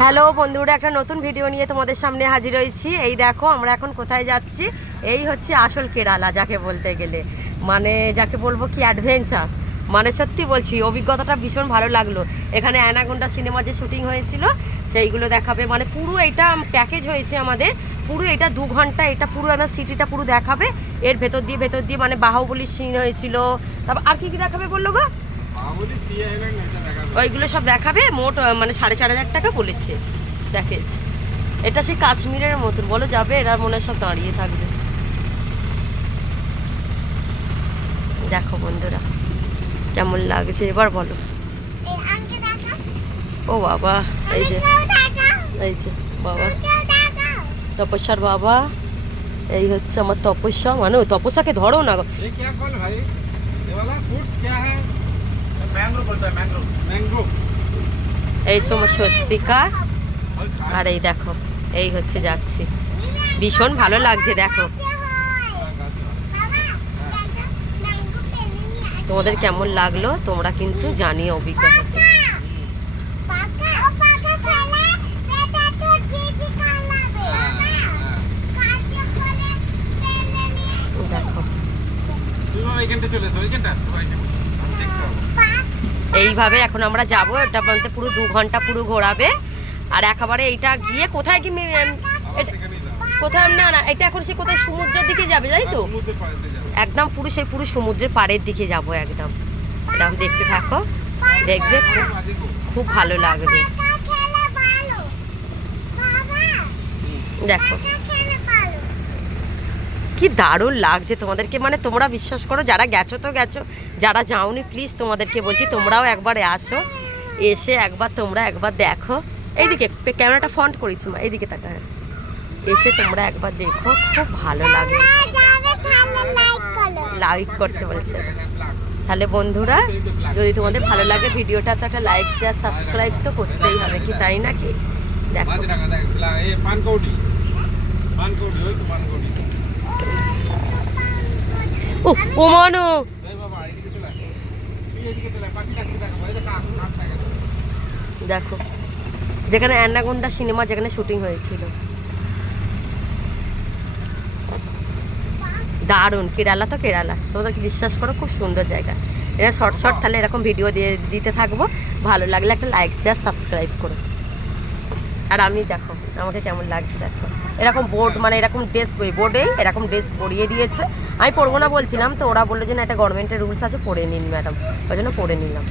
Hello বন্ধুরা, একটা নতুন ভিডিও নিয়ে তোমাদের সামনে হাজির হয়েছি। এই দেখো আমরা এখন কোথায় যাচ্ছি। এই হচ্ছে আসল কেরালা যাকে বলতে গেলে, মানে যাকে বলবো কি অ্যাডভেঞ্চার। মানে সত্যি বলছি, অভিজ্ঞতাটা ভীষণ ভালো লাগলো। এখানে অ্যানাকোন্ডা সিনেমা যে শুটিং হয়েছিল সেইগুলো দেখাবে, মানে পুরো এটা প্যাকেজ হয়েছে আমাদের। পুরো এটা 2 ঘন্টা, এটা পুরো একটা সিটিটা পুরো দেখাবে। এর ভেতর দিয়ে মানে বাহুবলীর সিন হয়েছিল। তারপর আর কি কি দেখাবে বললো গো? ওইগুলো সব দেখাবে। মোট মানে 4,500 টাকা বলেছে প্যাকেজ। এটা সেই কাশ্মীরের মতন বলো যাবে, এরা মনে হয় সব দাঁড়িয়ে থাকবে। দেখো বন্ধুরা কেমন লাগছে এবার বলো। ও বাবা, এই যে বাবা তপস্যার বাবা, এই হচ্ছে আমার তপস্যা। মানে ওই তপস্যাকে ধরো না। এই হচ্ছে আমার স্বস্তিকা। আর এই দেখো এই হচ্ছে যাচ্ছি, ভীষণ ভালো লাগছে। দেখো তোমাদের কেমন লাগলো তোমরা কিন্তু জানিও অভিজ্ঞতা। দেখো এইভাবে এখন আমরা যাবো। এটা বলতে পুরো 2 ঘন্টা পুরো ঘোরাবে। আর একেবারে এইটা গিয়ে কোথায় কি কোথায় না না এটা এখন সে কোথায় সমুদ্রের দিকে যাবে, তাই তো? একদম পুরো সেই পুরো সমুদ্রের পাড়ের দিকে যাবো একদম। এটা দেখতে থাকো, দেখবে খুব ভালো লাগবে। দেখো কি দারুণ লাগছে তোমাদেরকে। মানে তোমরা বিশ্বাস করো, যারা গেছো তো গেছো, যারা যাওনি প্লিজ তোমাদেরকে বলছি তোমরাও একবার আসো, এসে একবার তোমরা একবার দেখো। এইদিকে ক্যামেরাটা ফ্রন্ট করেছি মা, এইদিকে তাকা, এসে তোমরা একবার দেখো, খুব ভালো লাগে। লাইক করতে বলছে। তাহলে বন্ধুরা যদি তোমাদের ভালো লাগে ভিডিওটা তো একটা লাইক শেয়ার সাবস্ক্রাইব তো করতেই হবে, কি তাই নাকি? দেখো ও মানো, দেখো যেখানে অ্যানাকোন্ডা সিনেমা যেখানে শুটিং হয়েছিল। দারুণ কেরালা তো কেরালা, তোমাদেরকে বিশ্বাস করো খুব সুন্দর জায়গা। এটা শর্ট শর্ট তাহলে এরকম ভিডিও দিয়ে দিতে থাকবো। ভালো লাগলে একটা লাইক শেয়ার সাবস্ক্রাইব করো। আর আমি দেখো আমাকে কেমন লাগছে, দেখো এরকম বোর্ড, মানে এরকম ড্রেস বোর্ডেই এরকম ড্রেস পরিয়ে দিয়েছে। আমি পরবো না বলছিলাম তো, ওরা বললো যে না এটা গভর্নমেন্টের রুলস আছে, পরে নিন ম্যাডাম, ওই জন্য পরে নিলাম।